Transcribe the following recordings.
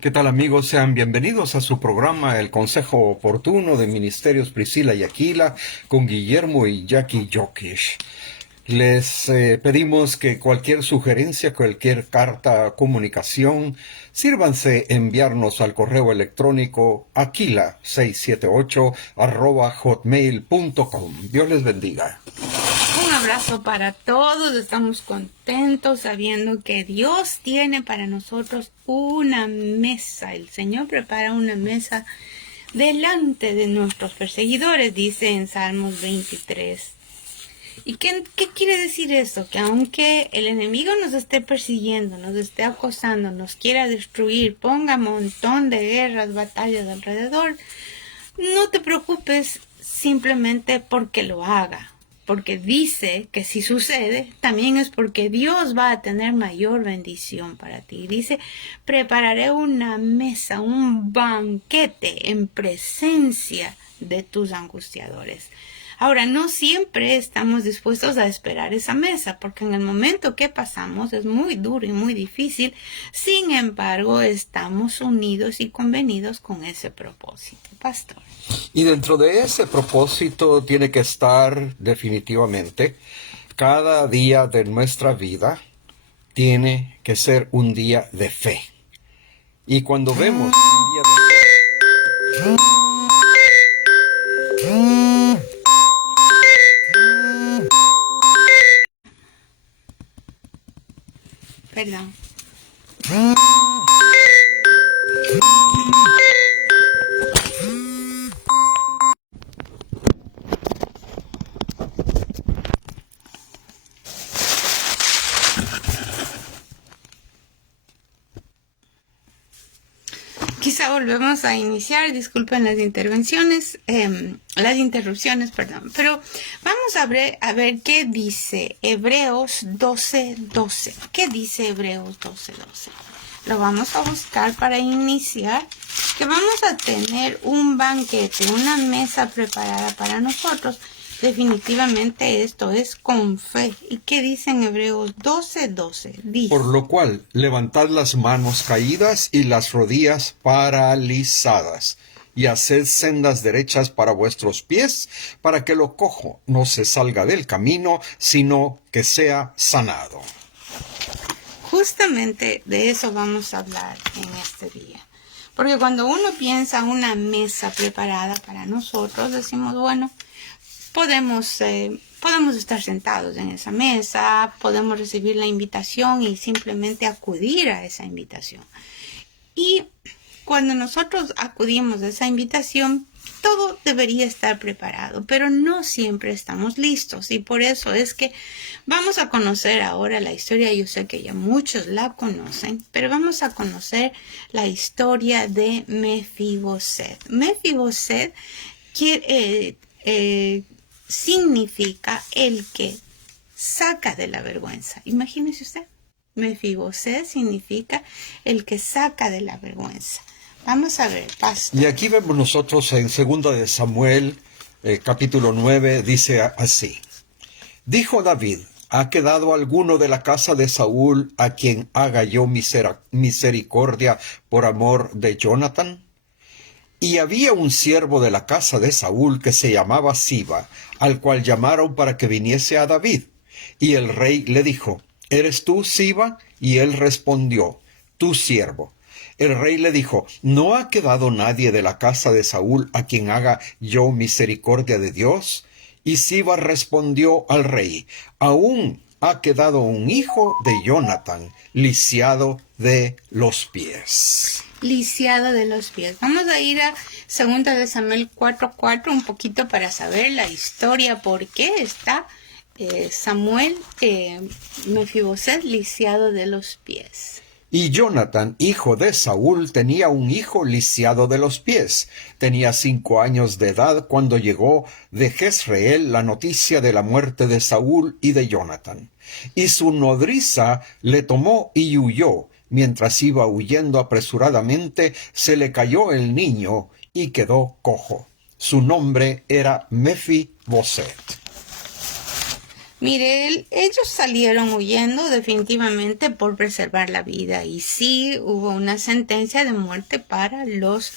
¿Qué tal, amigos? Sean bienvenidos a su programa El Consejo Oportuno de Ministerios Priscila y Aquila con Guillermo y Jackie Jokish. Les pedimos que cualquier sugerencia, cualquier carta, comunicación, sírvanse enviarnos al correo electrónico aquila678@hotmail.com. Dios les bendiga. Un abrazo para todos. Estamos contentos sabiendo que Dios tiene para nosotros una mesa. El Señor prepara una mesa delante de nuestros perseguidores, dice en Salmos 23. ¿Y qué quiere decir eso? Que aunque el enemigo nos esté persiguiendo, nos esté acosando, nos quiera destruir, ponga un montón de guerras, batallas alrededor, no te preocupes simplemente porque lo haga. Porque dice que si sucede, también es porque Dios va a tener mayor bendición para ti. Dice, prepararé una mesa, un banquete en presencia de tus angustiadores. Ahora, no siempre estamos dispuestos a esperar esa mesa, porque en el momento que pasamos es muy duro y muy difícil. Sin embargo, estamos unidos y convenidos con ese propósito, pastor. Y dentro de ese propósito tiene que estar definitivamente cada día de nuestra vida tiene que ser un día de fe. Y cuando vemos un día de fe, Perdón. Quizá volvemos a iniciar, disculpen las interrupciones, pero vamos a ver qué dice Hebreos 12:12. ¿Qué dice Hebreos 12:12? Lo vamos a buscar para iniciar, que vamos a tener un banquete, una mesa preparada para nosotros. Definitivamente esto es con fe. ¿Y qué dice en Hebreos 12:12? Dice: por lo cual, levantad las manos caídas y las rodillas paralizadas, y haced sendas derechas para vuestros pies, para que lo cojo no se salga del camino, sino que sea sanado. Justamente de eso vamos a hablar en este día. Porque cuando uno piensa una mesa preparada para nosotros, decimos, bueno, podemos estar sentados en esa mesa, podemos recibir la invitación y simplemente acudir a esa invitación. Y cuando nosotros acudimos a esa invitación, todo debería estar preparado, pero no siempre estamos listos. Y por eso es que vamos a conocer ahora la historia. Yo sé que ya muchos la conocen, pero vamos a conocer la historia de Mefiboset. Mefiboset significa el que saca de la vergüenza. Imagínese usted. Mefiboset significa el que saca de la vergüenza. Vamos a ver, pastor. Y aquí vemos nosotros en 2 de Samuel, capítulo 9, dice así. Dijo David, ¿ha quedado alguno de la casa de Saúl a quien haga yo misericordia por amor de Jonathan? Y había un siervo de la casa de Saúl que se llamaba Siba, al cual llamaron para que viniese a David. Y el rey le dijo, ¿eres tú, Siba? Y él respondió, tu siervo. El rey le dijo, ¿no ha quedado nadie de la casa de Saúl a quien haga yo misericordia de Dios? Y Siba respondió al rey, aún ha quedado un hijo de Jonathan, lisiado de los pies. Lisiado de los pies. Vamos a ir a 2 de Samuel 4:4 un poquito para saber la historia, por qué está Mefiboset lisiado de los pies. Y Jonathan, hijo de Saúl, tenía un hijo lisiado de los pies. Tenía 5 años de edad cuando llegó de Jezreel la noticia de la muerte de Saúl y de Jonathan. Y su nodriza le tomó y huyó. Mientras iba huyendo apresuradamente, se le cayó el niño y quedó cojo. Su nombre era Mefiboset. Mire, ellos salieron huyendo definitivamente por preservar la vida y sí hubo una sentencia de muerte para los,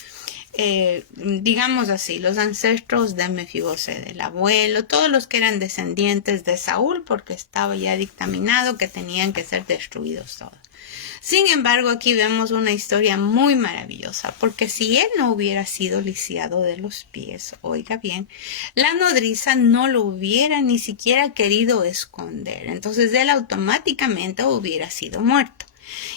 digamos así, los ancestros de Mefibosé, del abuelo, todos los que eran descendientes de Saúl, porque estaba ya dictaminado que tenían que ser destruidos todos. Sin embargo, aquí vemos una historia muy maravillosa, porque si él no hubiera sido lisiado de los pies, oiga bien, la nodriza no lo hubiera ni siquiera querido esconder. Entonces él automáticamente hubiera sido muerto.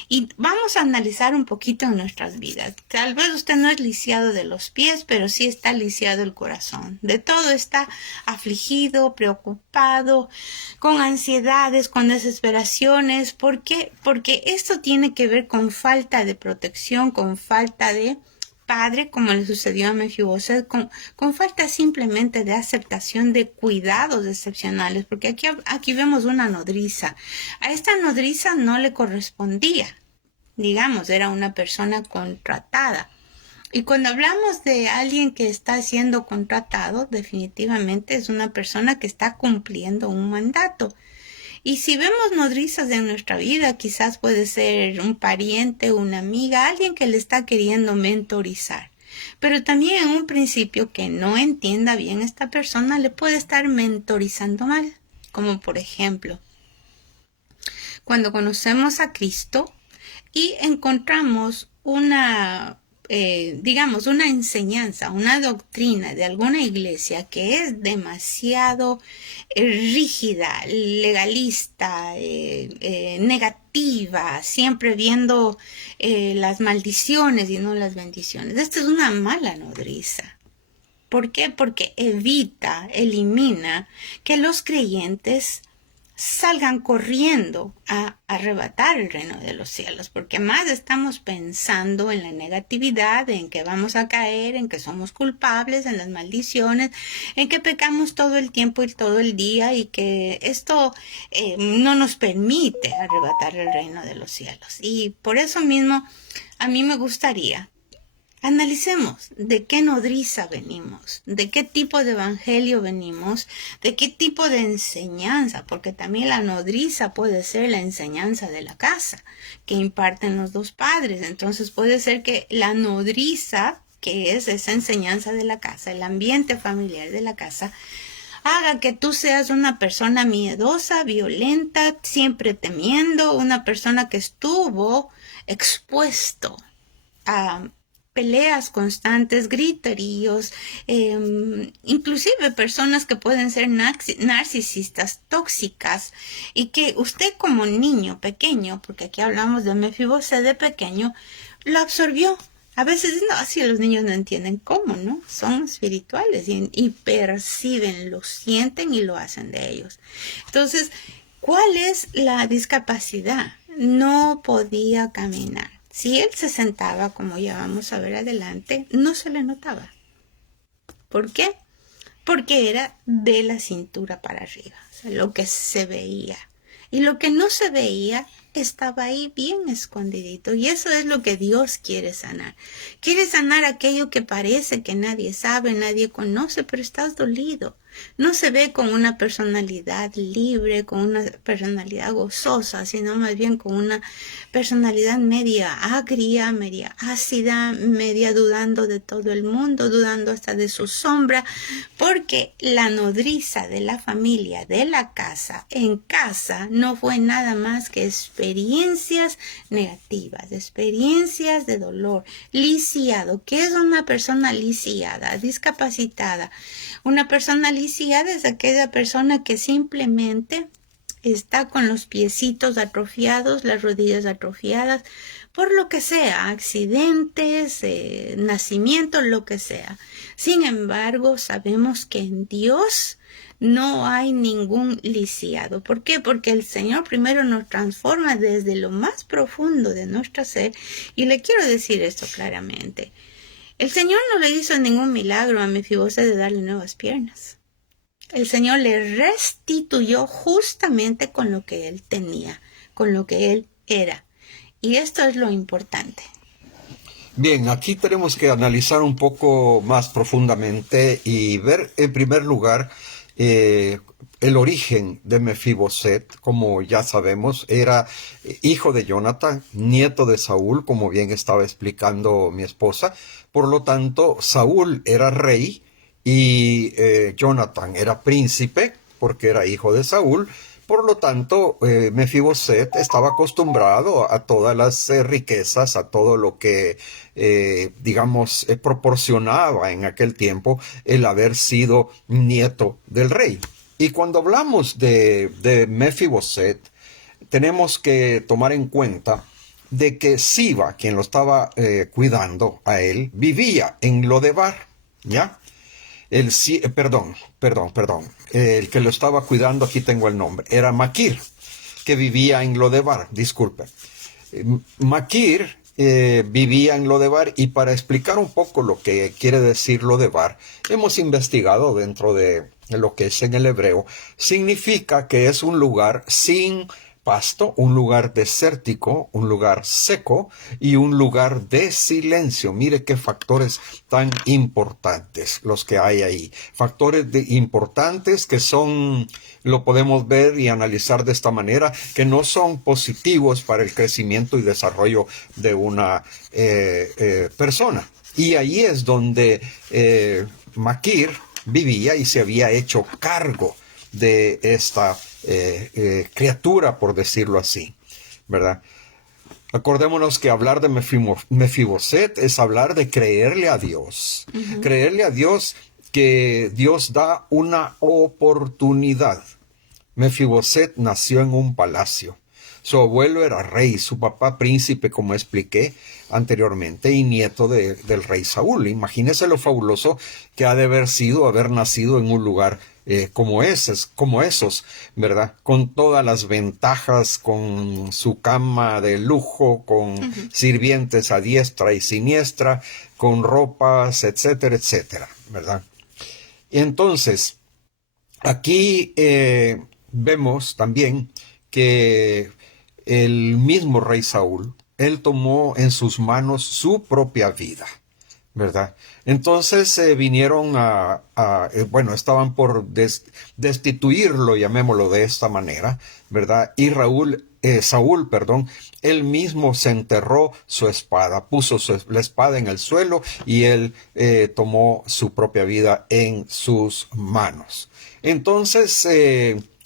Y vamos a analizar un poquito en nuestras vidas. Tal vez usted no es lisiado de los pies, pero sí está lisiado el corazón. De todo está afligido, preocupado, con ansiedades, con desesperaciones. ¿Por qué? Porque esto tiene que ver con falta de protección, con falta de padre, como le sucedió a Mefibosé, con falta simplemente de aceptación de cuidados excepcionales, porque aquí vemos una nodriza. A esta nodriza no le correspondía, digamos, era una persona contratada. Y cuando hablamos de alguien que está siendo contratado, definitivamente es una persona que está cumpliendo un mandato. Y si vemos nodrizas en nuestra vida, quizás puede ser un pariente, una amiga, alguien que le está queriendo mentorizar. Pero también en un principio que no entienda bien esta persona, le puede estar mentorizando mal. Como por ejemplo, cuando conocemos a Cristo y encontramos digamos, una enseñanza, una doctrina de alguna iglesia que es demasiado rígida, legalista, negativa, siempre viendo las maldiciones y no las bendiciones. Esta es una mala nodriza. ¿Por qué? Porque elimina que los creyentes salgan corriendo a arrebatar el reino de los cielos, porque más estamos pensando en la negatividad, en que vamos a caer, en que somos culpables, en las maldiciones, en que pecamos todo el tiempo y todo el día y que esto no nos permite arrebatar el reino de los cielos. Y por eso mismo a mí me gustaría analicemos de qué nodriza venimos, de qué tipo de evangelio venimos, de qué tipo de enseñanza, porque también la nodriza puede ser la enseñanza de la casa que imparten los dos padres. Entonces puede ser que la nodriza, que es esa enseñanza de la casa, el ambiente familiar de la casa, haga que tú seas una persona miedosa, violenta, siempre temiendo, una persona que estuvo expuesto a peleas constantes, griteríos, inclusive personas que pueden ser narcisistas, tóxicas, y que usted como niño pequeño, porque aquí hablamos de Mefibosé de pequeño, lo absorbió. A veces no, así los niños no entienden cómo, ¿no? Son espirituales y perciben, lo sienten y lo hacen de ellos. Entonces, ¿cuál es la discapacidad? No podía caminar. Si él se sentaba, como ya vamos a ver adelante, no se le notaba. ¿Por qué? Porque era de la cintura para arriba, o sea, lo que se veía. Y lo que no se veía estaba ahí bien escondidito. Y eso es lo que Dios quiere sanar. Quiere sanar aquello que parece que nadie sabe, nadie conoce, pero estás dolido. No se ve con una personalidad libre, con una personalidad gozosa, sino más bien con una personalidad media agria, media ácida, media dudando de todo el mundo, dudando hasta de su sombra, porque la nodriza de la familia, de la casa, en casa, no fue nada más que experiencias negativas, experiencias de dolor, lisiado. ¿Qué es una persona lisiada, discapacitada? Una persona lisiada es aquella persona que simplemente está con los piecitos atrofiados, las rodillas atrofiadas, por lo que sea, accidentes, nacimiento, lo que sea. Sin embargo, sabemos que en Dios no hay ningún lisiado. ¿Por qué? Porque el Señor primero nos transforma desde lo más profundo de nuestro ser. Y le quiero decir esto claramente. El Señor no le hizo ningún milagro a Mefibosé de darle nuevas piernas. El Señor le restituyó justamente con lo que él tenía, con lo que él era. Y esto es lo importante. Bien, aquí tenemos que analizar un poco más profundamente y ver en primer lugar el origen de Mefiboset, como ya sabemos, era hijo de Jonathan, nieto de Saúl, como bien estaba explicando mi esposa. Por lo tanto, Saúl era rey y Jonathan era príncipe, porque era hijo de Saúl. Por lo tanto, Mefiboset estaba acostumbrado a todas las riquezas, a todo lo que, digamos, proporcionaba en aquel tiempo el haber sido nieto del rey. Y cuando hablamos de Mefiboset, tenemos que tomar en cuenta de que Siba, quien lo estaba cuidando a él, vivía en Lodebar, ¿ya? Perdón. El que lo estaba cuidando, aquí tengo el nombre, era Maquir, que vivía en Lodebar, disculpe. Maquir vivía en Lodebar, y para explicar un poco lo que quiere decir Lodebar, hemos investigado dentro de lo que es en el hebreo. Significa que es un lugar sin pasto, un lugar desértico, un lugar seco y un lugar de silencio. Mire qué factores tan importantes los que hay ahí. Factores importantes que son, lo podemos ver y analizar de esta manera, que no son positivos para el crecimiento y desarrollo de una persona. Y ahí es donde Maquir vivía y se había hecho cargo de esta criatura, por decirlo así, ¿verdad? Acordémonos que hablar de Mefiboset es hablar de creerle a Dios. Uh-huh. Creerle a Dios que Dios da una oportunidad. Mefiboset nació en un palacio. Su abuelo era rey, su papá príncipe, como expliqué anteriormente, y nieto del rey Saúl. Imagínese lo fabuloso que ha de haber nacido en un lugar como esos, ¿verdad? Con todas las ventajas, con su cama de lujo, con sirvientes a diestra y siniestra, con ropas, etcétera, etcétera, ¿verdad? Y entonces, aquí vemos también que el mismo rey Saúl, él tomó en sus manos su propia vida, ¿verdad? Entonces vinieron estaban por destituirlo, llamémoslo de esta manera, ¿verdad? Y Saúl, él mismo se enterró su espada, puso la espada en el suelo y él tomó su propia vida en sus manos. Entonces,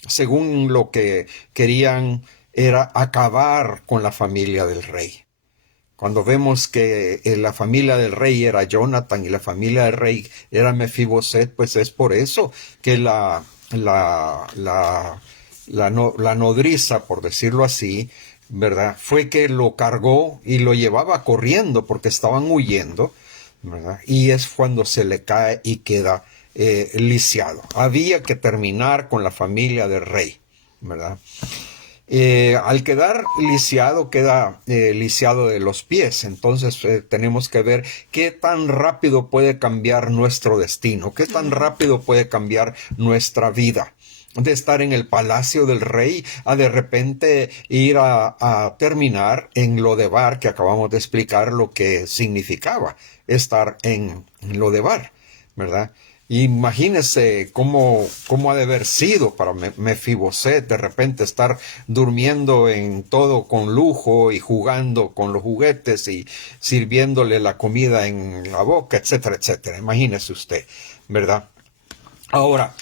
según lo que querían, era acabar con la familia del rey. Cuando vemos que la familia del rey era Jonathan y la familia del rey era Mefiboset, pues es por eso que la nodriza, por decirlo así, ¿verdad?, fue que lo cargó y lo llevaba corriendo porque estaban huyendo, ¿verdad? Y es cuando se le cae y queda lisiado. Había que terminar con la familia del rey, ¿verdad? Al quedar lisiado, queda lisiado de los pies. Entonces tenemos que ver qué tan rápido puede cambiar nuestro destino, qué tan rápido puede cambiar nuestra vida. De estar en el palacio del rey a de repente ir a terminar en Lodebar, que acabamos de explicar lo que significaba estar en Lodebar, ¿verdad? Imagínese cómo ha de haber sido para Mefiboset de repente estar durmiendo en todo con lujo y jugando con los juguetes y sirviéndole la comida en la boca, etcétera, etcétera. Imagínese usted, ¿verdad? Ahora,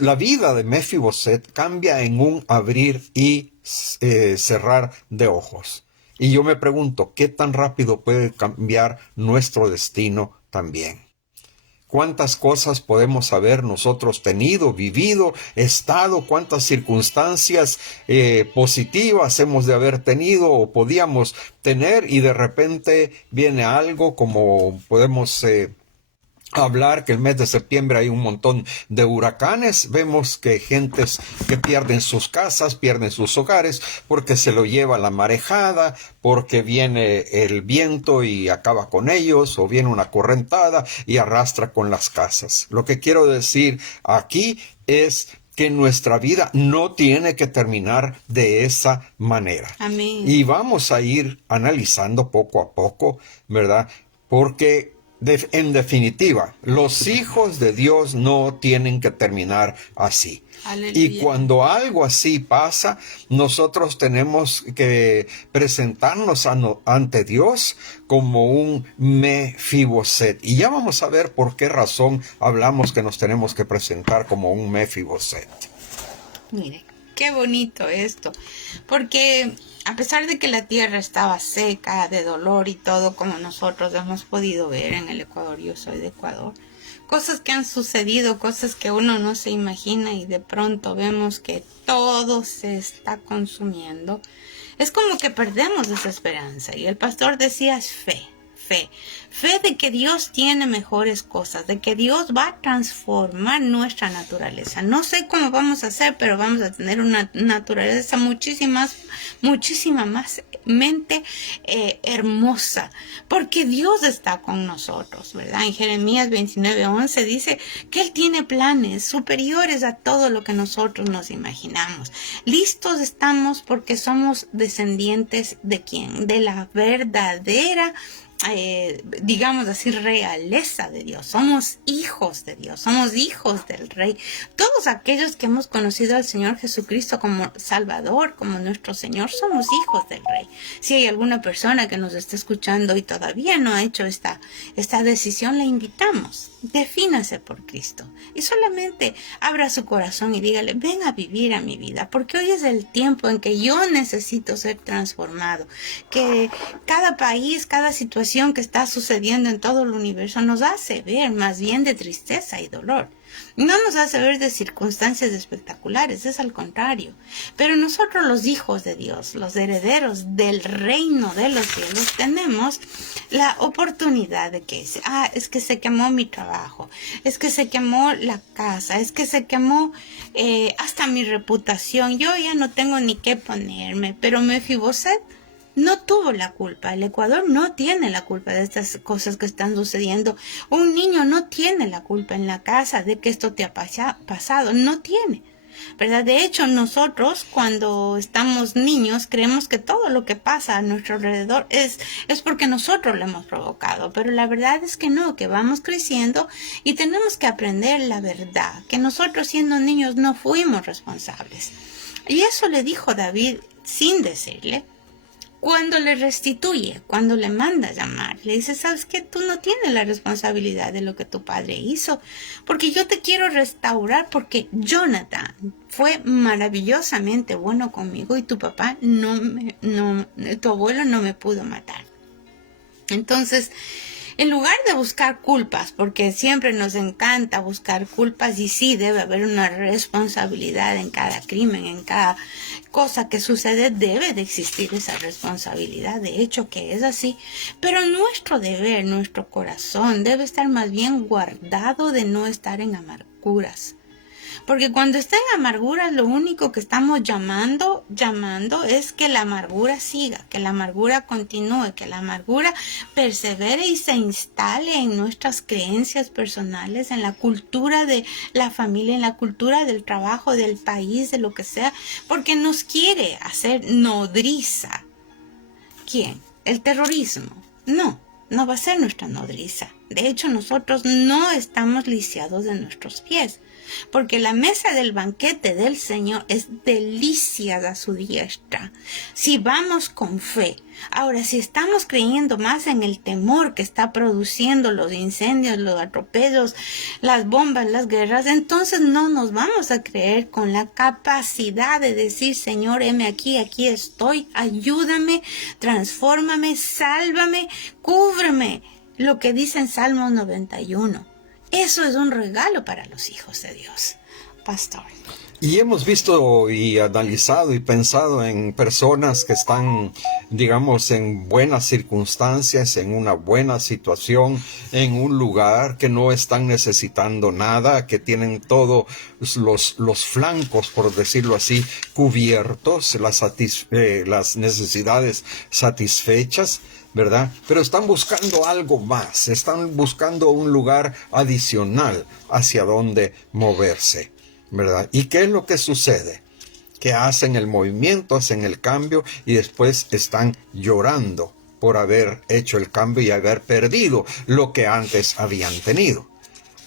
la vida de Mefiboset cambia en un abrir y cerrar de ojos. Y yo me pregunto, ¿qué tan rápido puede cambiar nuestro destino también? ¿Cuántas cosas podemos haber nosotros tenido, vivido, estado? ¿Cuántas circunstancias positivas hemos de haber tenido o podíamos tener? Y de repente viene algo como podemos hablar que el mes de septiembre hay un montón de huracanes. Vemos que gentes que pierden sus casas, pierden sus hogares, porque se lo lleva la marejada, porque viene el viento y acaba con ellos, o viene una correntada y arrastra con las casas. Lo que quiero decir aquí es que nuestra vida no tiene que terminar de esa manera. Amén. Y vamos a ir analizando poco a poco, ¿verdad? Porque En definitiva, los hijos de Dios no tienen que terminar así. Aleluya. Y cuando algo así pasa, nosotros tenemos que presentarnos ante Dios como un Mefiboset. Y ya vamos a ver por qué razón hablamos que nos tenemos que presentar como un Mefiboset. Mire, qué bonito esto, porque a pesar de que la tierra estaba seca, de dolor y todo, como nosotros hemos podido ver en el Ecuador, yo soy de Ecuador, cosas que han sucedido, cosas que uno no se imagina y de pronto vemos que todo se está consumiendo, es como que perdemos esa esperanza. Y el pastor decía, es fe de que Dios tiene mejores cosas, de que Dios va a transformar nuestra naturaleza. No sé cómo vamos a hacer, pero vamos a tener una naturaleza muchísima más mente hermosa, porque Dios está con nosotros, ¿verdad? En Jeremías 29:11 dice que Él tiene planes superiores a todo lo que nosotros nos imaginamos. Listos estamos porque somos descendientes ¿de quién? De la verdadera digamos así, realeza de Dios. Somos hijos de Dios, somos hijos del Rey. Todos aquellos que hemos conocido al Señor Jesucristo como Salvador, como nuestro Señor, somos hijos del Rey. Si hay alguna persona que nos está escuchando y todavía no ha hecho esta decisión, le invitamos. Defínase por Cristo y solamente abra su corazón y dígale, ven a vivir a mi vida, porque hoy es el tiempo en que yo necesito ser transformado, que cada país, cada situación que está sucediendo en todo el universo nos hace ver más bien de tristeza y dolor. No nos hace ver de circunstancias espectaculares, es al contrario. Pero nosotros, los hijos de Dios, los herederos del reino de los cielos, tenemos la oportunidad de que es que se quemó mi trabajo, es que se quemó la casa, es que se quemó hasta mi reputación, yo ya no tengo ni qué ponerme. Pero Mefiboset no tuvo la culpa. El Ecuador no tiene la culpa de estas cosas que están sucediendo. Un niño no tiene la culpa en la casa de que esto te ha pasado. No tiene, ¿verdad? De hecho, nosotros cuando estamos niños creemos que todo lo que pasa a nuestro alrededor es porque nosotros lo hemos provocado. Pero la verdad es que no, que vamos creciendo y tenemos que aprender la verdad, que nosotros siendo niños no fuimos responsables. Y eso le dijo David sin decirle. Cuando le restituye, cuando le manda a llamar, le dice, ¿sabes qué? Tú no tienes la responsabilidad de lo que tu padre hizo, porque yo te quiero restaurar, porque Jonathan fue maravillosamente bueno conmigo y tu papá tu abuelo no me pudo matar. Entonces, en lugar de buscar culpas, porque siempre nos encanta buscar culpas, y sí, debe haber una responsabilidad en cada crimen, en cada cosa que sucede, debe de existir esa responsabilidad, de hecho que es así, pero nuestro deber, nuestro corazón debe estar más bien guardado de no estar en amarguras. Porque cuando está en amargura, lo único que estamos llamando es que la amargura siga, que la amargura continúe, que la amargura persevere y se instale en nuestras creencias personales, en la cultura de la familia, en la cultura del trabajo, del país, de lo que sea, porque nos quiere hacer nodriza. ¿Quién? ¿El terrorismo? No va a ser nuestra nodriza. De hecho, nosotros no estamos lisiados de nuestros pies, porque la mesa del banquete del Señor es delicia a su diestra, si vamos con fe. Ahora, si estamos creyendo más en el temor que está produciendo los incendios, los atropellos, las bombas, las guerras, entonces no nos vamos a creer con la capacidad de decir, Señor, heme aquí estoy, ayúdame, transfórmame, sálvame, cúbreme. Lo que dice en Salmo 91. Eso es un regalo para los hijos de Dios, pastor. Y hemos visto y analizado y pensado en personas que están, digamos, en buenas circunstancias, en una buena situación, en un lugar que no están necesitando nada, que tienen todos los flancos, por decirlo así, cubiertos, las necesidades satisfechas, ¿verdad? Pero están buscando algo más, están buscando un lugar adicional hacia donde moverse, ¿verdad? ¿Y qué es lo que sucede? Que hacen el movimiento, hacen el cambio y después están llorando por haber hecho el cambio y haber perdido lo que antes habían tenido.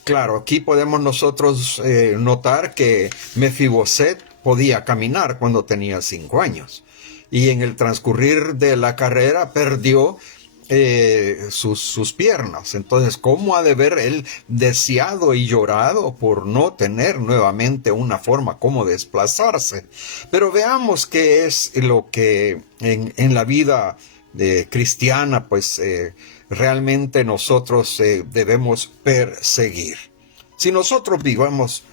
Claro, aquí podemos nosotros notar que Mefiboset podía caminar cuando tenía 5 años. Y en el transcurrir de la carrera perdió sus piernas. Entonces, ¿cómo ha de haber él deseado y llorado por no tener nuevamente una forma como desplazarse? Pero veamos qué es lo que en la vida cristiana, pues realmente nosotros debemos perseguir. Si nosotros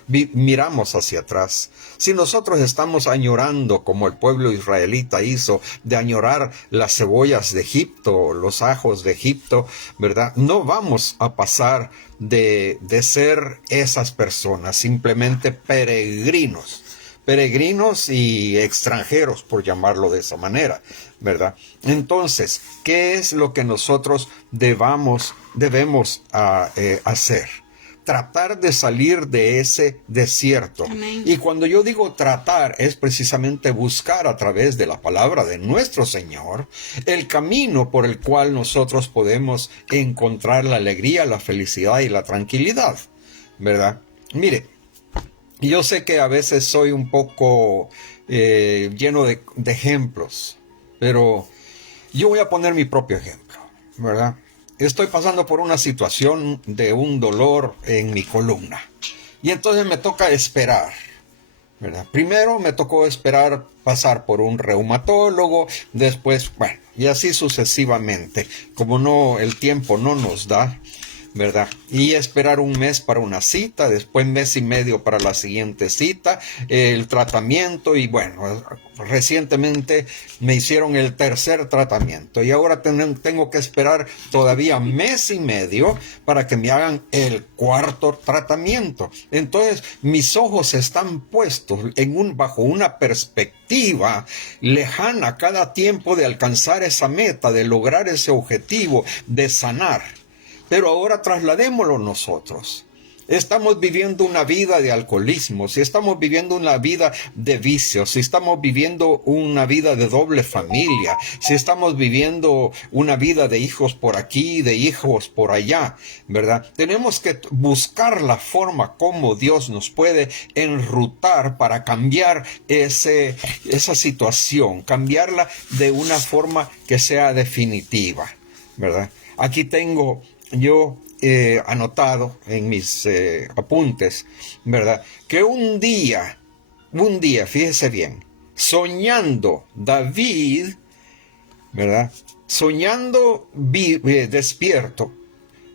miramos hacia atrás, si nosotros estamos añorando como el pueblo israelita hizo, de añorar las cebollas de Egipto, los ajos de Egipto, ¿verdad? No vamos a pasar de ser esas personas, simplemente peregrinos y extranjeros, por llamarlo de esa manera, ¿verdad? Entonces, ¿qué es lo que nosotros debemos hacer? Tratar de salir de ese desierto. Amén. Y cuando yo digo tratar, es precisamente buscar a través de la palabra de nuestro Señor el camino por el cual nosotros podemos encontrar la alegría, la felicidad y la tranquilidad, ¿verdad? Mire, yo sé que a veces soy un poco lleno de ejemplos, pero yo voy a poner mi propio ejemplo, ¿verdad? Estoy pasando por una situación de un dolor en mi columna. Y entonces me toca esperar, ¿verdad? Primero me tocó esperar pasar por un reumatólogo, después, bueno, y así sucesivamente. Como el tiempo no nos da, ¿verdad? Y esperar un mes para una cita, después mes y medio para la siguiente cita, el tratamiento y bueno, recientemente me hicieron el tercer tratamiento y ahora tengo que esperar todavía mes y medio para que me hagan el cuarto tratamiento. Entonces mis ojos están puestos bajo una perspectiva lejana cada tiempo de alcanzar esa meta, de lograr ese objetivo, de sanar. Pero ahora trasladémoslo nosotros. Estamos viviendo una vida de alcoholismo, si estamos viviendo una vida de vicios, si estamos viviendo una vida de doble familia, si estamos viviendo una vida de hijos por aquí, de hijos por allá, ¿verdad? Tenemos que buscar la forma como Dios nos puede enrutar para cambiar esa situación, cambiarla de una forma que sea definitiva, ¿verdad? Aquí tengo yo anotado en mis apuntes, ¿verdad? Que un día, fíjese bien, soñando David, ¿verdad? Soñando despierto,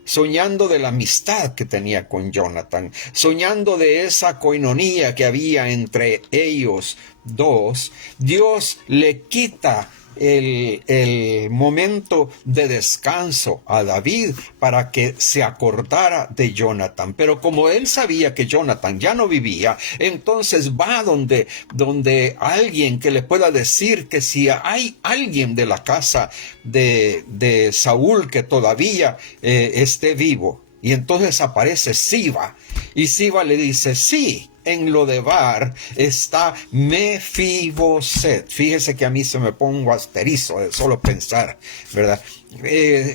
soñando de la amistad que tenía con Jonathan, soñando de esa coinonía que había entre ellos dos, Dios le quita el momento de descanso a David para que se acordara de Jonathan. Pero como él sabía que Jonathan ya no vivía, entonces va donde alguien que le pueda decir que si hay alguien de la casa de Saúl que todavía esté vivo. Y entonces aparece Siba y Siba le dice, sí, en Lodebar está Mefiboset. Fíjese que a mí se me pongo asterizo de solo pensar, ¿verdad?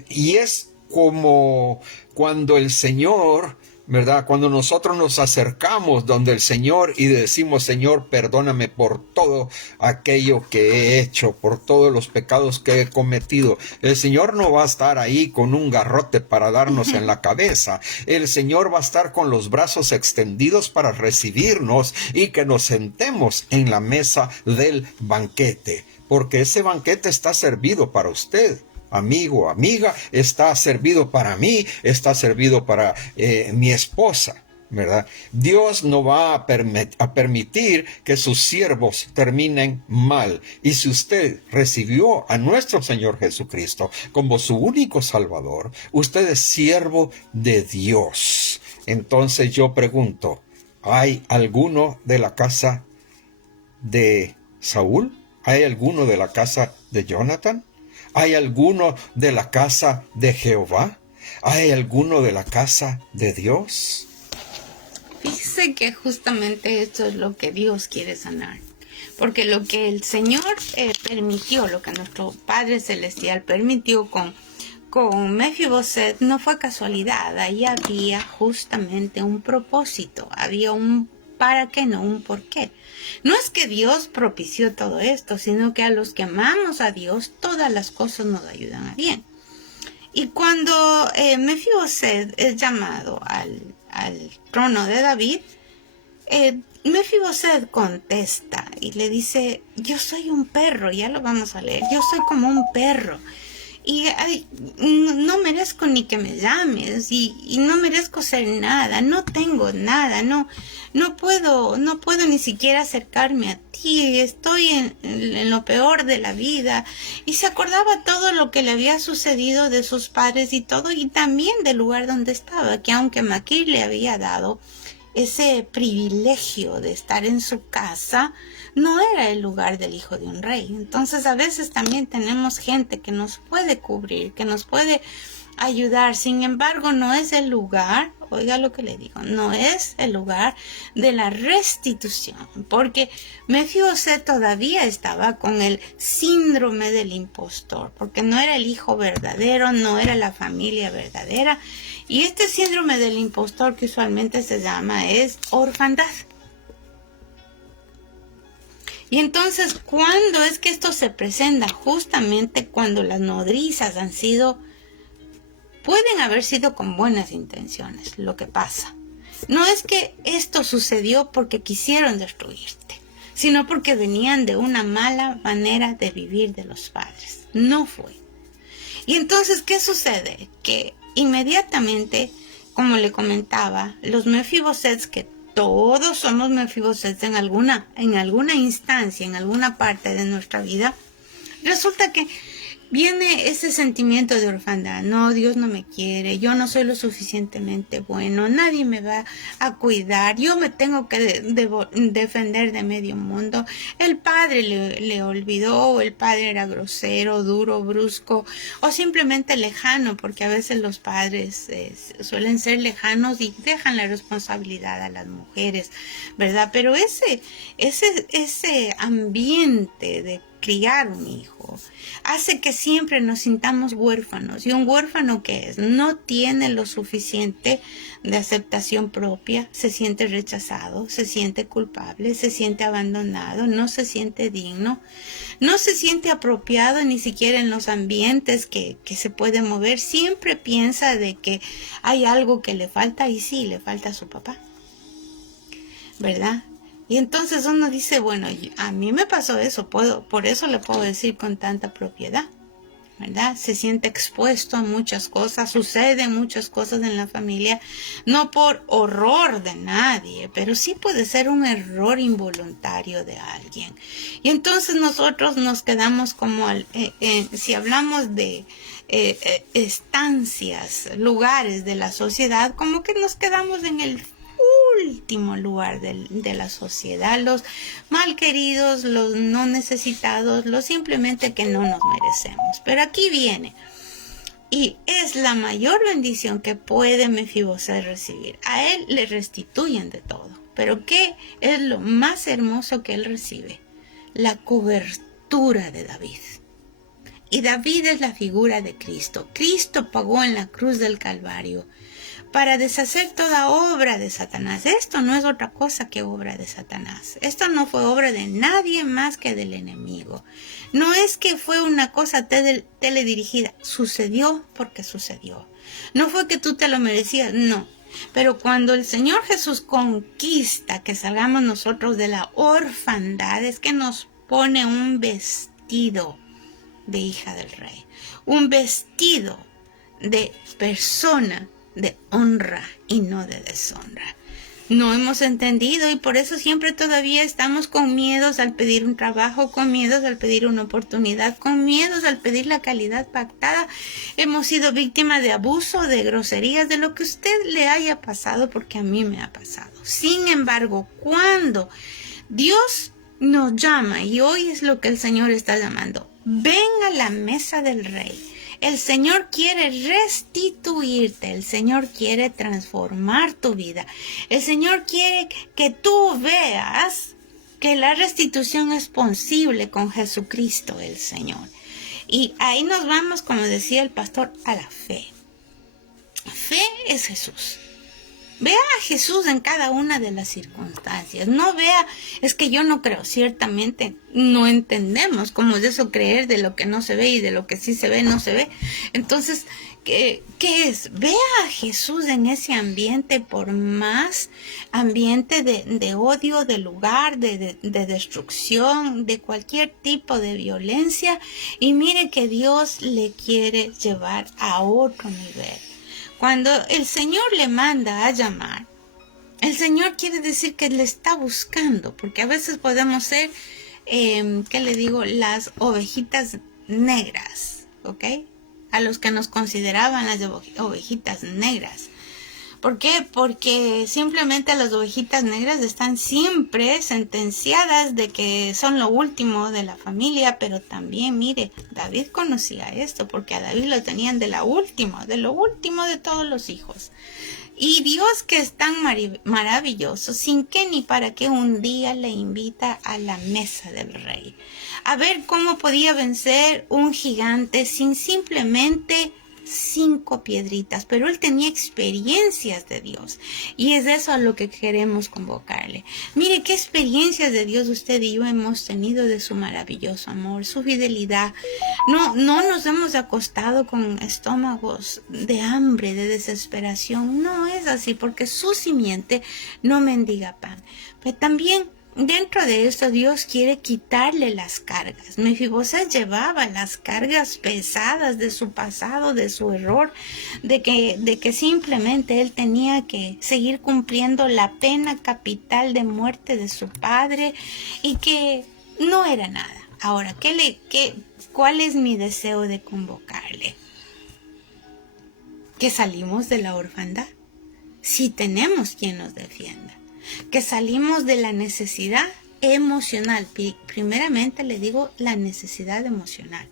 Y es como cuando el Señor, ¿verdad? Cuando nosotros nos acercamos donde el Señor y decimos, Señor, perdóname por todo aquello que he hecho, por todos los pecados que he cometido. El Señor no va a estar ahí con un garrote para darnos en la cabeza. El Señor va a estar con los brazos extendidos para recibirnos y que nos sentemos en la mesa del banquete, porque ese banquete está servido para usted. Amigo, amiga, está servido para mí, está servido para mi esposa, ¿verdad? Dios no va a permitir que sus siervos terminen mal. Y si usted recibió a nuestro Señor Jesucristo como su único Salvador, usted es siervo de Dios. Entonces yo pregunto, ¿hay alguno de la casa de Saúl? ¿Hay alguno de la casa de Jonathan? ¿Hay alguno de la casa de Jehová? ¿Hay alguno de la casa de Dios? Fíjese que justamente esto es lo que Dios quiere sanar. Porque lo que el Señor permitió, lo que nuestro Padre Celestial permitió con Mefiboset no fue casualidad. Ahí había justamente un propósito, había un para qué, no un por qué. No es que Dios propició todo esto, sino que a los que amamos a Dios, todas las cosas nos ayudan a bien. Y cuando Mefiboset es llamado al trono de David, Mefiboset contesta y le dice, yo soy un perro, ya lo vamos a leer, yo soy como un perro. Y no merezco ni que me llames y no merezco ser nada, no tengo nada, no puedo ni siquiera acercarme a ti, estoy en lo peor de la vida. Y se acordaba todo lo que le había sucedido de sus padres y todo, y también del lugar donde estaba, que aunque Maquir le había dado ese privilegio de estar en su casa, no era el lugar del hijo de un rey. Entonces a veces también tenemos gente que nos puede cubrir, que nos puede ayudar. Sin embargo, no es el lugar, oiga lo que le digo, no es el lugar de la restitución, porque Mefiboset todavía estaba con el síndrome del impostor, porque no era el hijo verdadero, no era la familia verdadera. Y este síndrome del impostor, que usualmente se llama, es orfandad. Y entonces, ¿cuándo es que esto se presenta? Justamente cuando las nodrizas pueden haber sido con buenas intenciones. Lo que pasa no es que esto sucedió porque quisieron destruirte, sino porque venían de una mala manera de vivir de los padres. No fue. Y entonces, ¿qué sucede? Que inmediatamente, como le comentaba, los Mefibosets, que todos somos Mefibosets en alguna instancia, en alguna parte de nuestra vida, resulta que viene ese sentimiento de orfandad. No, Dios no me quiere, yo no soy lo suficientemente bueno, nadie me va a cuidar, yo me tengo que defender de medio mundo. El padre le olvidó, o el padre era grosero, duro, brusco, o simplemente lejano, porque a veces los padres suelen ser lejanos y dejan la responsabilidad a las mujeres, ¿verdad? Pero ese ambiente de criar un hijo hace que siempre nos sintamos huérfanos. ¿Y un huérfano qué es? No tiene lo suficiente de aceptación propia, se siente rechazado, se siente culpable, se siente abandonado, no se siente digno, no se siente apropiado ni siquiera en los ambientes que se puede mover. Siempre piensa de que hay algo que le falta, y sí, le falta a su papá, ¿verdad? Y entonces uno dice, bueno, a mí me pasó eso, por eso le puedo decir con tanta propiedad, ¿verdad? Se siente expuesto a muchas cosas, suceden muchas cosas en la familia, no por horror de nadie, pero sí puede ser un error involuntario de alguien. Y entonces nosotros nos quedamos como, si hablamos de estancias, lugares de la sociedad, como que nos quedamos en el último lugar de la sociedad, los mal queridos, los no necesitados, los simplemente que no nos merecemos. Pero aquí viene, y es la mayor bendición que puede Mefiboset recibir. A él le restituyen de todo, pero ¿qué es lo más hermoso que él recibe? La cobertura de David. Y David es la figura de Cristo. Cristo pagó en la cruz del Calvario para deshacer toda obra de Satanás. Esto no es otra cosa que obra de Satanás. Esto no fue obra de nadie más que del enemigo. No es que fue una cosa teledirigida. Sucedió porque sucedió. No fue que tú te lo merecías, no. Pero cuando el Señor Jesús conquista que salgamos nosotros de la orfandad, es que nos pone un vestido de hija del rey. Un vestido de persona de honra y no de deshonra. No hemos entendido, y por eso siempre todavía estamos con miedos al pedir un trabajo, con miedos al pedir una oportunidad, con miedos al pedir la calidad pactada. Hemos sido víctimas de abuso, de groserías, de lo que usted le haya pasado, porque a mí me ha pasado. Sin embargo, cuando Dios nos llama, y hoy es lo que el Señor está llamando, ven a la mesa del rey. El Señor quiere restituirte, el Señor quiere transformar tu vida, el Señor quiere que tú veas que la restitución es posible con Jesucristo el Señor. Y ahí nos vamos, como decía el pastor, a la fe. Fe es Jesús. Vea a Jesús en cada una de las circunstancias. No vea, es que yo no creo, ciertamente no entendemos cómo es eso, creer de lo que no se ve y de lo que sí se ve no se ve. Entonces, ¿qué es? Vea a Jesús en ese ambiente, por más ambiente de odio, de lugar, de destrucción, de cualquier tipo de violencia, y mire que Dios le quiere llevar a otro nivel. Cuando el Señor le manda a llamar, el Señor quiere decir que le está buscando, porque a veces podemos ser, ¿qué le digo? Las ovejitas negras, ¿ok? A los que nos consideraban las ovejitas negras. ¿Por qué? Porque simplemente las ovejitas negras están siempre sentenciadas de que son lo último de la familia, pero también, mire, David conocía esto, porque a David lo tenían de lo último de todos los hijos. Y Dios, que es tan maravilloso, sin qué ni para qué, un día le invita a la mesa del rey. A ver cómo podía vencer un gigante sin simplemente 5 piedritas, pero él tenía experiencias de Dios, y es eso a lo que queremos convocarle. Mire qué experiencias de Dios usted y yo hemos tenido, de su maravilloso amor, su fidelidad. No nos hemos acostado con estómagos de hambre, de desesperación. No es así, porque su simiente no mendiga pan. Pero también, dentro de esto, Dios quiere quitarle las cargas. Mefiboset llevaba las cargas pesadas de su pasado, de su error, de que simplemente él tenía que seguir cumpliendo la pena capital de muerte de su padre, y que no era nada. Ahora, ¿cuál es mi deseo de convocarle? Que salimos de la orfandad, si tenemos quien nos defienda. Que salimos de la necesidad emocional. Primeramente le digo la necesidad emocional,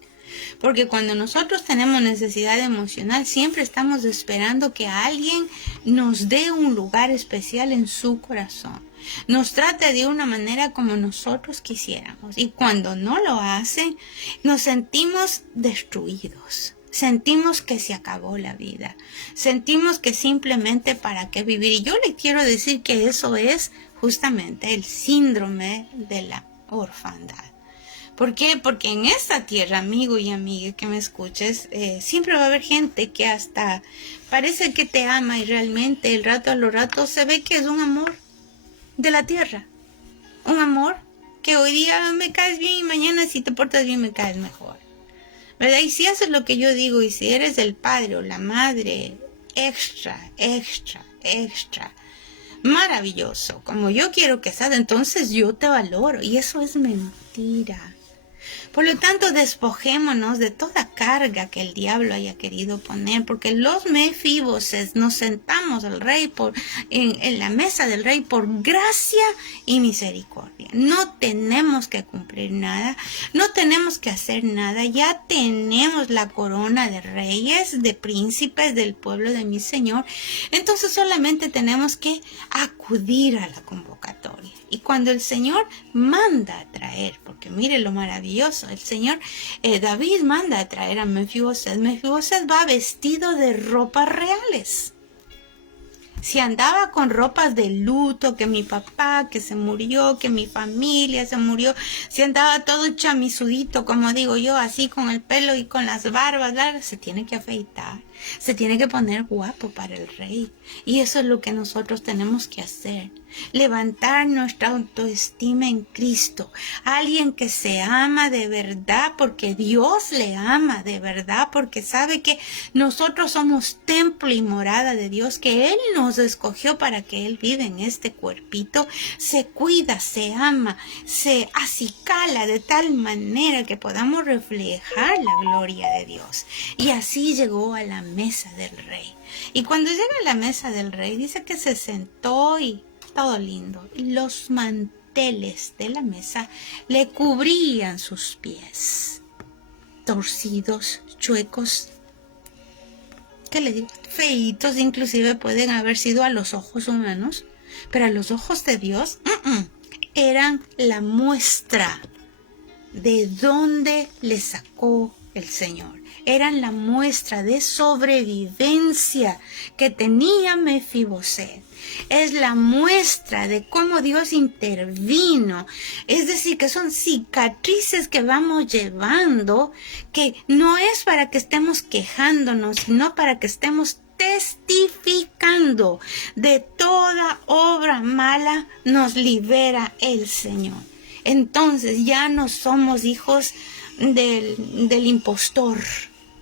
porque cuando nosotros tenemos necesidad emocional, siempre estamos esperando que alguien nos dé un lugar especial en su corazón, nos trate de una manera como nosotros quisiéramos, y cuando no lo hacen, nos sentimos destruidos. Sentimos que se acabó la vida. Sentimos que simplemente para qué vivir. Y yo le quiero decir que eso es justamente el síndrome de la orfandad. ¿Por qué? Porque en esta tierra, amigo y amiga que me escuches, siempre va a haber gente que hasta parece que te ama, y realmente el rato a lo rato se ve que es un amor de la tierra. Un amor que hoy día me caes bien y mañana, si te portas bien, me caes mejor. ¿Verdad? Y si haces lo que yo digo, y si eres el padre o la madre extra, maravilloso, como yo quiero que seas, entonces yo te valoro, y eso es mentira. Por lo tanto, despojémonos de toda carga que el diablo haya querido poner, porque los Mefiboset nos sentamos al rey en la mesa del rey por gracia y misericordia. No tenemos que cumplir nada, no tenemos que hacer nada, ya tenemos la corona de reyes, de príncipes del pueblo de mi Señor. Entonces solamente tenemos que acudir a la convocatoria. Y cuando el Señor manda a traer, porque mire lo maravilloso, el Señor, David manda a traer a Mefiboset. Mefiboset va vestido de ropas reales. Si andaba con ropas de luto, que mi papá que se murió, que mi familia se murió, si andaba todo chamisudito, como digo yo, así con el pelo y con las barbas largas, se tiene que afeitar, se tiene que poner guapo para el rey. Y eso es lo que nosotros tenemos que hacer. Levantar nuestra autoestima en Cristo. Alguien que se ama de verdad, porque Dios le ama de verdad, porque sabe que nosotros somos templo y morada de Dios, que Él nos escogió para que Él viva en este cuerpito. Se cuida, se ama, se acicala de tal manera que podamos reflejar la gloria de Dios. Y así llegó a la mesa del rey. Y cuando llega a la mesa del rey, dice que se sentó y todo lindo. Los manteles de la mesa le cubrían sus pies, torcidos, chuecos, ¿qué le digo? Feitos, inclusive pueden haber sido a los ojos humanos, pero a los ojos de Dios, eran la muestra de dónde le sacó el Señor. Eran la muestra de sobrevivencia que tenía Mefiboset. Es la muestra de cómo Dios intervino. Es decir, que son cicatrices que vamos llevando, que no es para que estemos quejándonos, sino para que estemos testificando de toda obra mala. Nos libera el Señor. Entonces ya no somos hijos del impostor,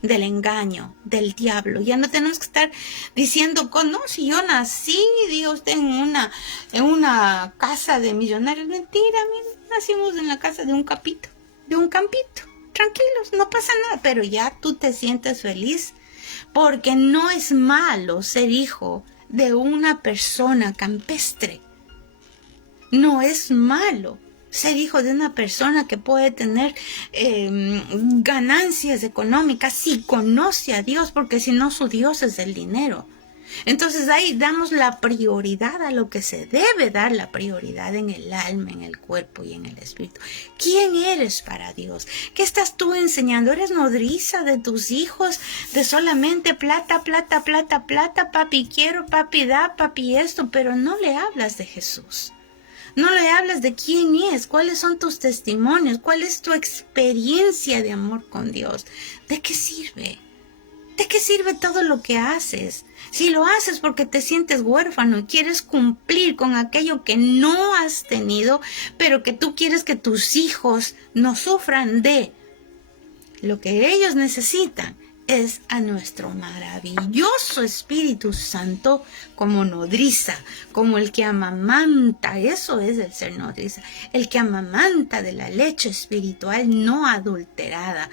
del engaño, del diablo. Ya no tenemos que estar diciendo, no, si yo nací, diga usted, en una casa de millonarios. Mentira, nacimos en la casa de un campito. Tranquilos, no pasa nada, pero ya tú te sientes feliz, porque no es malo ser hijo de una persona campestre. No es malo ser hijo de una persona que puede tener ganancias económicas si conoce a Dios, porque si no, su Dios es el dinero. Entonces ahí damos la prioridad a lo que se debe dar la prioridad en el alma, en el cuerpo y en el espíritu. ¿Quién eres para Dios? ¿Qué estás tú enseñando? ¿Eres nodriza de tus hijos de solamente plata, plata, plata, plata? Papi quiero, papi da, papi esto, pero no le hablas de Jesús. No le hablas de quién es, cuáles son tus testimonios, cuál es tu experiencia de amor con Dios. ¿De qué sirve? ¿De qué sirve todo lo que haces? Si lo haces porque te sientes huérfano y quieres cumplir con aquello que no has tenido, pero que tú quieres que tus hijos no sufran de lo que ellos necesitan, es a nuestro maravilloso Espíritu Santo como nodriza, como el que amamanta. Eso es el ser nodriza, el que amamanta de la leche espiritual no adulterada.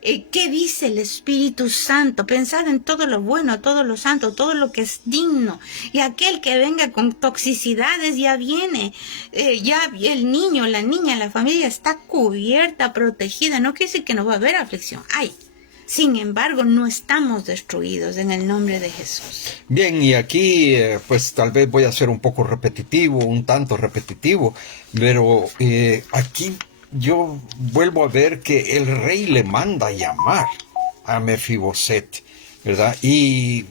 ¿Qué dice el Espíritu Santo? Pensad en todo lo bueno, todo lo santo, todo lo que es digno. Y aquel que venga con toxicidades ya viene. Ya el niño, la niña, la familia está cubierta, protegida. No quiere decir que no va a haber aflicción. Sin embargo, no estamos destruidos en el nombre de Jesús. Bien, y aquí pues tal vez voy a ser un poco repetitivo, un tanto repetitivo, pero aquí yo vuelvo a ver que el rey le manda llamar a Mefiboset, ¿verdad? Y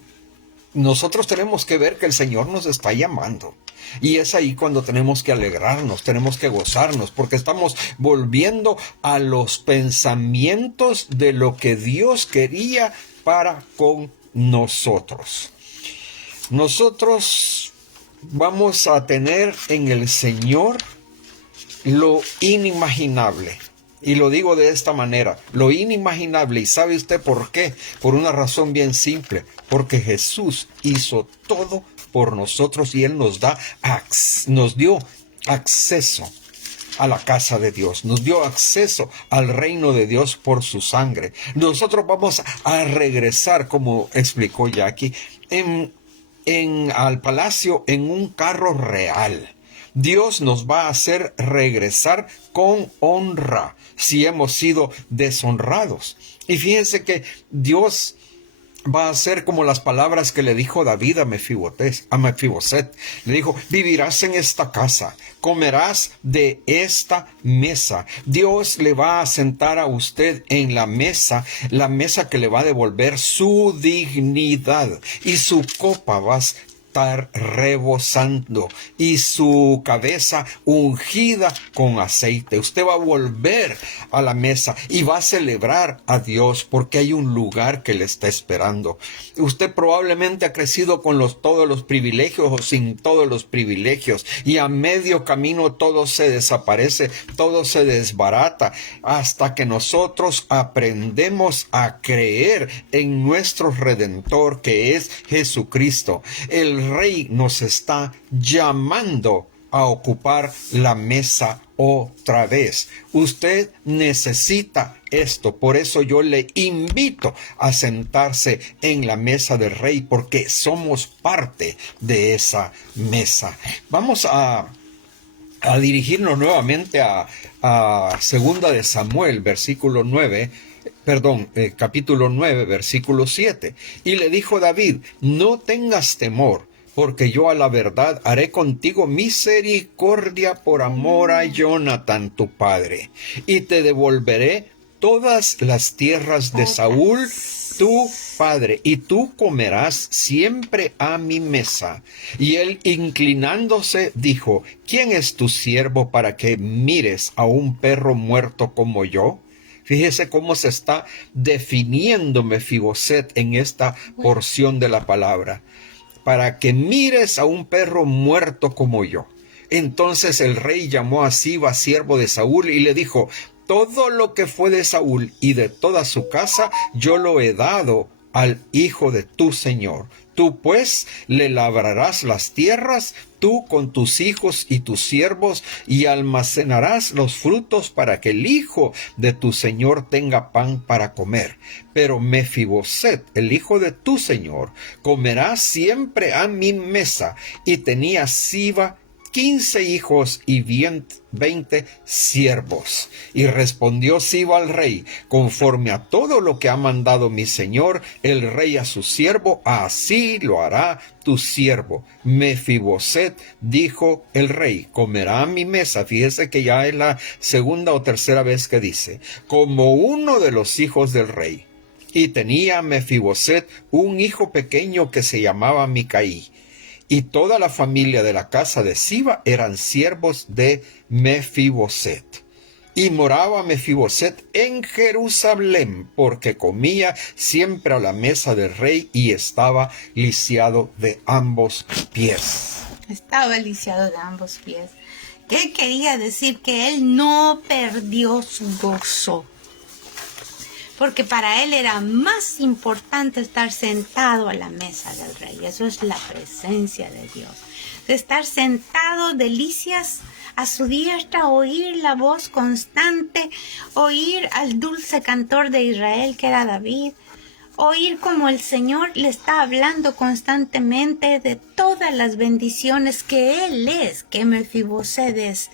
nosotros tenemos que ver que el Señor nos está llamando. Y es ahí cuando tenemos que alegrarnos, tenemos que gozarnos, porque estamos volviendo a los pensamientos de lo que Dios quería para con nosotros. Nosotros vamos a tener en el Señor lo inimaginable. Y lo digo de esta manera, lo inimaginable. ¿Y sabe usted por qué? Por una razón bien simple. Porque Jesús hizo todo por nosotros y Él nos dio acceso a la casa de Dios. Nos dio acceso al reino de Dios por su sangre. Nosotros vamos a regresar, como explicó Jackie, al palacio en un carro real. Dios nos va a hacer regresar con honra si hemos sido deshonrados. Y fíjense que Dios va a ser como las palabras que le dijo David a Mefiboset. Le dijo, vivirás en esta casa, comerás de esta mesa. Dios le va a sentar a usted en la mesa que le va a devolver su dignidad, y su copa va a estar rebosando y su cabeza ungida con aceite. Usted va a volver a la mesa y va a celebrar a Dios porque hay un lugar que le está esperando. Usted probablemente ha crecido con todos los privilegios o sin todos los privilegios, y a medio camino todo se desaparece, todo se desbarata, hasta que nosotros aprendemos a creer en nuestro Redentor, que es Jesucristo. El Rey nos está llamando a ocupar la mesa otra vez. Usted necesita esto, por eso yo le invito a sentarse en la mesa del Rey, porque somos parte de esa mesa. Vamos a dirigirnos nuevamente a Segunda de Samuel, capítulo 9, versículo 7. Y le dijo David, no tengas temor, porque yo a la verdad haré contigo misericordia por amor a Jonathan tu padre, y te devolveré todas las tierras de Saúl tu padre, y tú comerás siempre a mi mesa. Y él, inclinándose, dijo: ¿Quién es tu siervo para que mires a un perro muerto como yo? Fíjese cómo se está definiendo Mefiboset en esta porción de la palabra. Para que mires a un perro muerto como yo. Entonces el rey llamó a Siba, siervo de Saúl, y le dijo: todo lo que fue de Saúl y de toda su casa, yo lo he dado al hijo de tu señor. Tú pues le labrarás las tierras, tú con tus hijos y tus siervos, y almacenarás los frutos para que el hijo de tu señor tenga pan para comer. Pero Mefiboset, el hijo de tu señor, comerá siempre a mi mesa. Y tenía Siba 15 hijos y 20 siervos. Y respondió Siba al rey: conforme a todo lo que ha mandado mi señor el rey a su siervo, así lo hará tu siervo. Mefiboset, dijo el rey, comerá a mi mesa. Fíjese que ya es la segunda o tercera vez que dice: como uno de los hijos del rey. Y tenía Mefiboset un hijo pequeño que se llamaba Micaí. Y toda la familia de la casa de Siba eran siervos de Mefiboset. Y moraba Mefiboset en Jerusalén, porque comía siempre a la mesa del rey y estaba lisiado de ambos pies. Estaba lisiado de ambos pies. ¿Qué quería decir? Que él no perdió su gozo. Porque para él era más importante estar sentado a la mesa del rey. Eso es la presencia de Dios. De estar sentado, delicias a su diestra, oír la voz constante, oír al dulce cantor de Israel que era David, oír como el Señor le está hablando constantemente de todas las bendiciones que Él es, que Mefiboset es.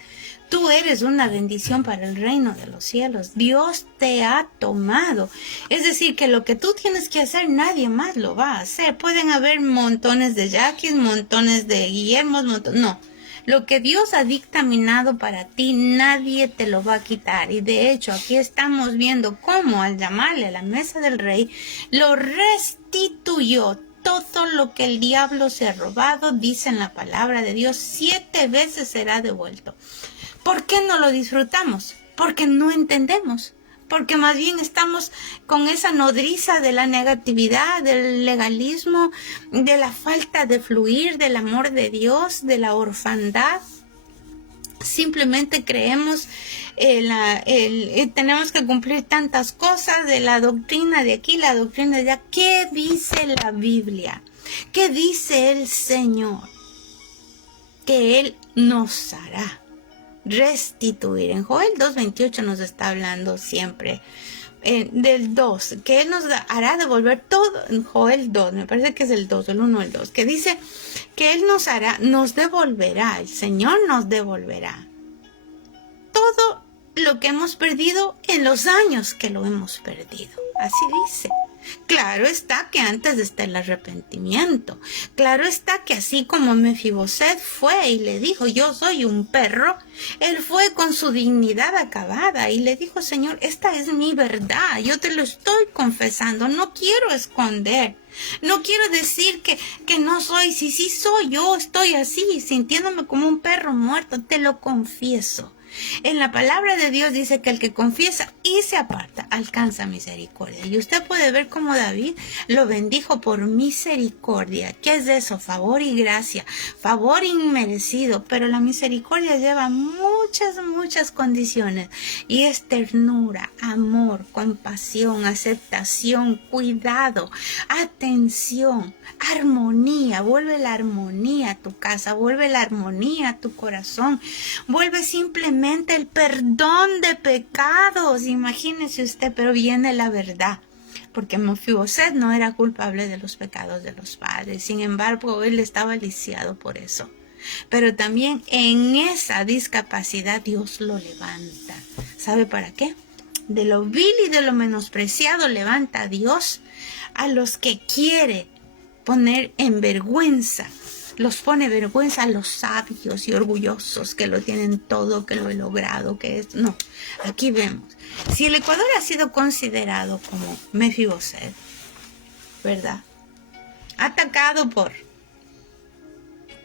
Tú eres una bendición para el reino de los cielos. Dios te ha tomado. Es decir, que lo que tú tienes que hacer, nadie más lo va a hacer. Pueden haber montones de Jackis, montones de Guillermos, no. Lo que Dios ha dictaminado para ti, nadie te lo va a quitar. Y de hecho, aquí estamos viendo cómo al llamarle a la mesa del rey, lo restituyó. Todo lo que el diablo se ha robado, dice en la palabra de Dios, 7 veces será devuelto. ¿Por qué no lo disfrutamos? Porque no entendemos. Porque más bien estamos con esa nodriza de la negatividad, del legalismo, de la falta de fluir, del amor de Dios, de la orfandad. Simplemente creemos tenemos que cumplir tantas cosas de la doctrina de aquí, la doctrina de allá. ¿Qué dice la Biblia? ¿Qué dice el Señor? Que Él nos hará restituir. En Joel 2:28 nos está hablando siempre del 2, que Él nos hará devolver todo. En Joel 2, me parece que es el 2, el 1 o el 2, que dice que Él nos devolverá, el Señor nos devolverá todo lo que hemos perdido en los años que lo hemos perdido. Así dice. Claro está que antes está el arrepentimiento. Claro está que así como Mefiboset fue y le dijo: yo soy un perro, él fue con su dignidad acabada y le dijo: Señor, esta es mi verdad, yo te lo estoy confesando, no quiero esconder. No quiero decir que no soy, si sí soy, yo estoy así, sintiéndome como un perro muerto, te lo confieso. En la palabra de Dios dice que el que confiesa y se aparta alcanza misericordia. Y usted puede ver cómo David lo bendijo por misericordia. ¿Qué es eso? Favor y gracia, favor inmerecido. Pero la misericordia lleva muchas condiciones. Y es ternura, amor, compasión, aceptación, cuidado, atención, armonía. Vuelve la armonía a tu casa, vuelve la armonía a tu corazón, vuelve simplemente el perdón de pecados. Imagínese usted, pero viene la verdad, porque Mefiboset no era culpable de los pecados de los padres. Sin embargo, él estaba lisiado por eso. Pero también en esa discapacidad Dios lo levanta. ¿Sabe para qué? De lo vil y de lo menospreciado levanta a Dios a los que quiere poner en vergüenza los pone vergüenza a los sabios y orgullosos que lo tienen todo, que lo he logrado, que es... No, aquí vemos. Si el Ecuador ha sido considerado como Mefiboset, ¿verdad? Atacado por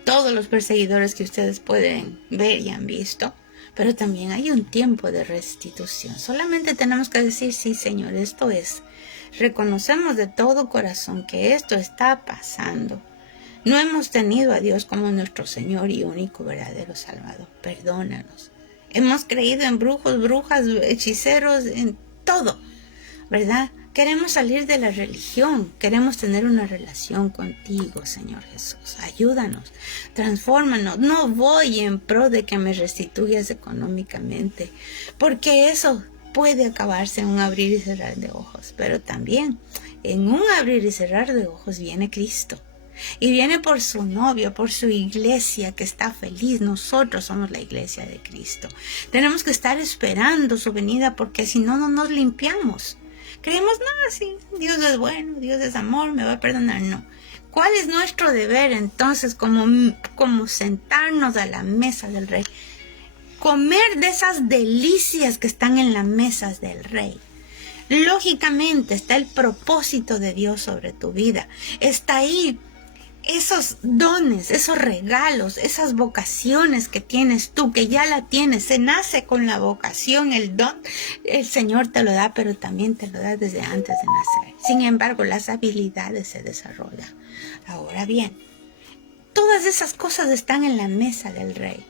todos los perseguidores que ustedes pueden ver y han visto, pero también hay un tiempo de restitución. Solamente tenemos que decir, sí, Señor, esto es. Reconocemos de todo corazón que esto está pasando. No hemos tenido a Dios como nuestro Señor y único verdadero Salvador. Perdónanos. Hemos creído en brujos, brujas, hechiceros, en todo, ¿verdad? Queremos salir de la religión. Queremos tener una relación contigo, Señor Jesús. Ayúdanos, transfórmanos. No voy en pro de que me restituyas económicamente, porque eso puede acabarse en un abrir y cerrar de ojos. Pero también en un abrir y cerrar de ojos viene Cristo. Y viene por su novio, por su iglesia que está feliz. Nosotros somos la iglesia de Cristo. Tenemos que estar esperando su venida, porque si no, no nos limpiamos. Creemos, no, sí, Dios es bueno, Dios es amor, me va a perdonar. No. ¿Cuál es nuestro deber entonces como sentarnos a la mesa del Rey? Comer de esas delicias que están en las mesas del Rey. Lógicamente está el propósito de Dios sobre tu vida. Está ahí esos dones, esos regalos, esas vocaciones que tienes tú, que ya la tienes. Se nace con la vocación, el don. El Señor te lo da, pero también te lo da desde antes de nacer. Sin embargo, las habilidades se desarrollan. Ahora bien, todas esas cosas están en la mesa del Rey.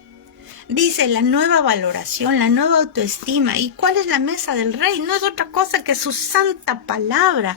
Dice la nueva valoración, la nueva autoestima. ¿Y cuál es la mesa del Rey? No es otra cosa que su santa palabra.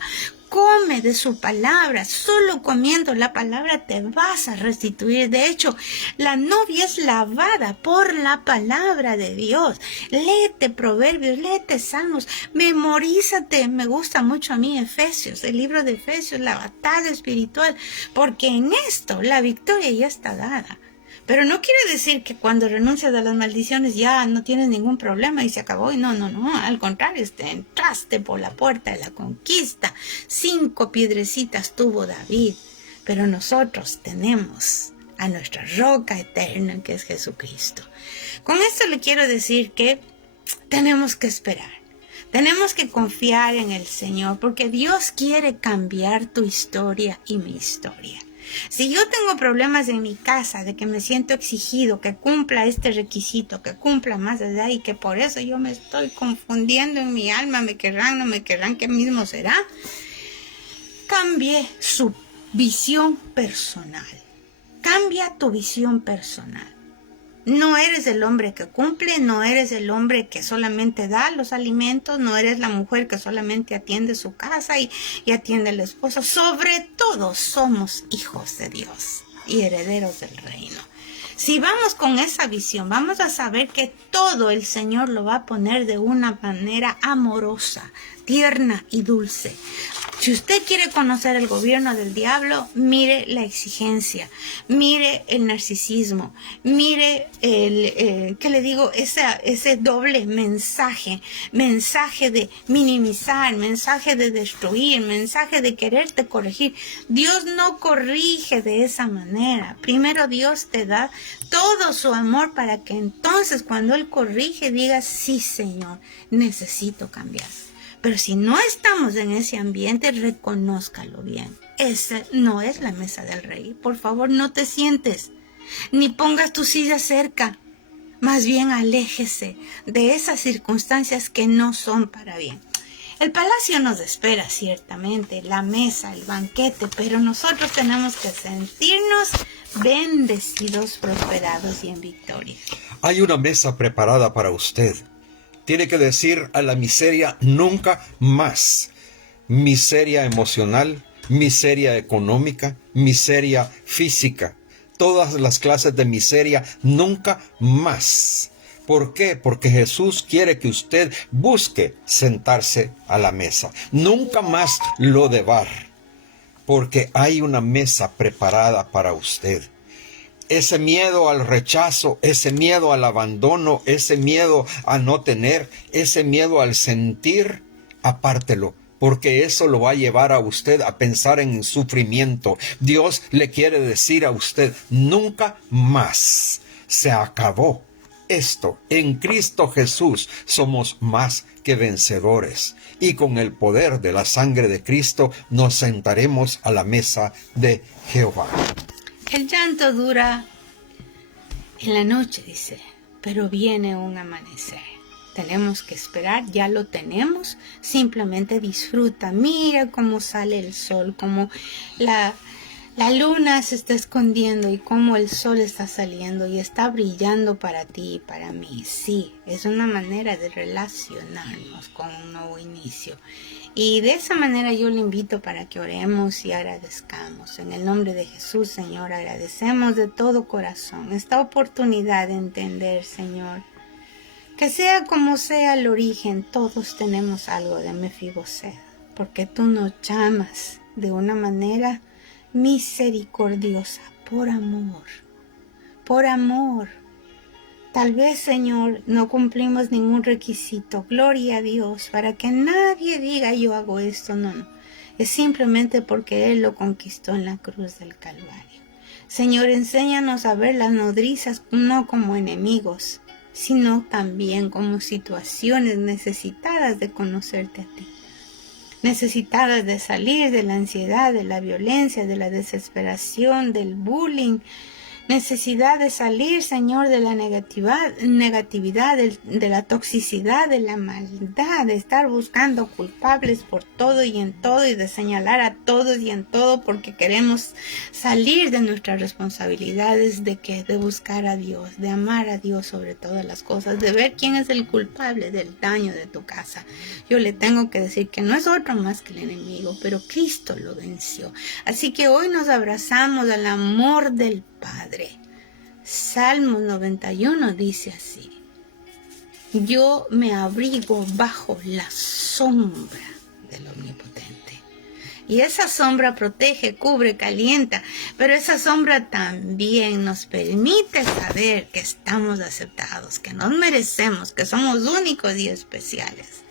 Come de su palabra. Solo comiendo la palabra te vas a restituir. De hecho, la novia es lavada por la palabra de Dios. Léete Proverbios, léete Salmos, memorízate. Me gusta mucho a mí Efesios, el libro de Efesios, la batalla espiritual, porque en esto la victoria ya está dada. Pero no quiere decir que cuando renuncias a las maldiciones ya no tienes ningún problema y se acabó. Y no. Al contrario, entraste por la puerta de la conquista. 5 piedrecitas tuvo David. Pero nosotros tenemos a nuestra roca eterna, que es Jesucristo. Con esto le quiero decir que tenemos que esperar. Tenemos que confiar en el Señor, porque Dios quiere cambiar tu historia y mi historia. Si yo tengo problemas en mi casa, de que me siento exigido, que cumpla este requisito, que cumpla más allá, y que por eso yo me estoy confundiendo en mi alma, me querrán, no me querrán, ¿qué mismo será? Cambie su visión personal. Cambia tu visión personal. No eres el hombre que cumple, no eres el hombre que solamente da los alimentos, no eres la mujer que solamente atiende su casa y atiende al esposo. Sobre todo somos hijos de Dios y herederos del reino. Si vamos con esa visión, vamos a saber que todo el Señor lo va a poner de una manera amorosa, tierna y dulce. Si usted quiere conocer el gobierno del diablo, mire la exigencia, mire el narcisismo, mire ese doble mensaje de minimizar, mensaje de destruir, mensaje de quererte corregir. Dios no corrige de esa manera. Primero Dios te da todo su amor para que entonces cuando Él corrige digas, sí, Señor, necesito cambiar. Pero si no estamos en ese ambiente, reconózcalo bien. Esa no es la mesa del Rey. Por favor, no te sientes, ni pongas tu silla cerca. Más bien, aléjese de esas circunstancias que no son para bien. El palacio nos espera, ciertamente, la mesa, el banquete, pero nosotros tenemos que sentirnos bendecidos, prosperados y en victoria. Hay una mesa preparada para usted. Tiene que decir a la miseria nunca más. Miseria emocional, miseria económica, miseria física. Todas las clases de miseria nunca más. ¿Por qué? Porque Jesús quiere que usted busque sentarse a la mesa. Nunca más lo debar. Porque hay una mesa preparada para usted. Ese miedo al rechazo, ese miedo al abandono, ese miedo a no tener, ese miedo al sentir, apártelo, porque eso lo va a llevar a usted a pensar en sufrimiento. Dios le quiere decir a usted, nunca más. Se acabó esto. En Cristo Jesús somos más que vencedores. Y con el poder de la sangre de Cristo nos sentaremos a la mesa de Jehová. El llanto dura en la noche, dice, pero viene un amanecer. Tenemos que esperar, ya lo tenemos, simplemente disfruta. Mira cómo sale el sol, cómo la luna se está escondiendo y cómo el sol está saliendo y está brillando para ti y para mí. Sí, es una manera de relacionarnos con un nuevo inicio. Y de esa manera yo le invito para que oremos y agradezcamos. En el nombre de Jesús, Señor, agradecemos de todo corazón esta oportunidad de entender, Señor, que sea como sea el origen, todos tenemos algo de Mefiboset, porque tú nos llamas de una manera misericordiosa, por amor, por amor. Tal vez, Señor, no cumplimos ningún requisito, gloria a Dios, para que nadie diga yo hago esto, no. Es simplemente porque Él lo conquistó en la cruz del Calvario. Señor, enséñanos a ver las nodrizas no como enemigos, sino también como situaciones necesitadas de conocerte a ti. Necesitadas de salir de la ansiedad, de la violencia, de la desesperación, del bullying. Necesidad de salir, Señor, de la negatividad, de la toxicidad, de la maldad, de estar buscando culpables por todo y en todo y de señalar a todos y en todo porque queremos salir de nuestras responsabilidades de buscar a Dios, de amar a Dios sobre todas las cosas, de ver quién es el culpable del daño de tu casa. Yo le tengo que decir que no es otro más que el enemigo, pero Cristo lo venció. Así que hoy nos abrazamos al amor del Padre. Salmo 91 dice así: yo me abrigo bajo la sombra del Omnipotente. Y esa sombra protege, cubre, calienta, pero esa sombra también nos permite saber que estamos aceptados, que nos merecemos, que somos únicos y especiales.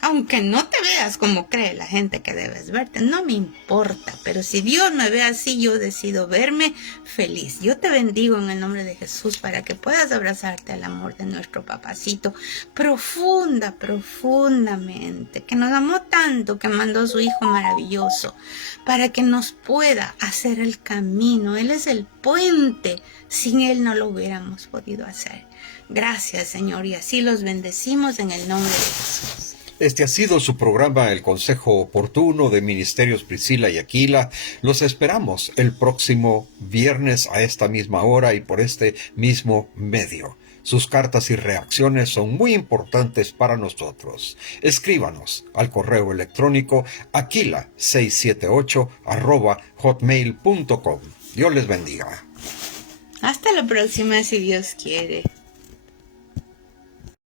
Aunque no te veas como cree la gente que debes verte, no me importa, pero si Dios me ve así, yo decido verme feliz. Yo te bendigo en el nombre de Jesús para que puedas abrazarte al amor de nuestro papacito profundamente, que nos amó tanto que mandó a su Hijo maravilloso para que nos pueda hacer el camino. Él es el puente, sin Él no lo hubiéramos podido hacer. Gracias, Señor, y así los bendecimos en el nombre de Jesús. Este ha sido su programa El Consejo Oportuno de Ministerios Priscila y Aquila. Los esperamos el próximo viernes a esta misma hora y por este mismo medio. Sus cartas y reacciones son muy importantes para nosotros. Escríbanos al correo electrónico aquila678@hotmail.com. Dios les bendiga. Hasta la próxima, si Dios quiere.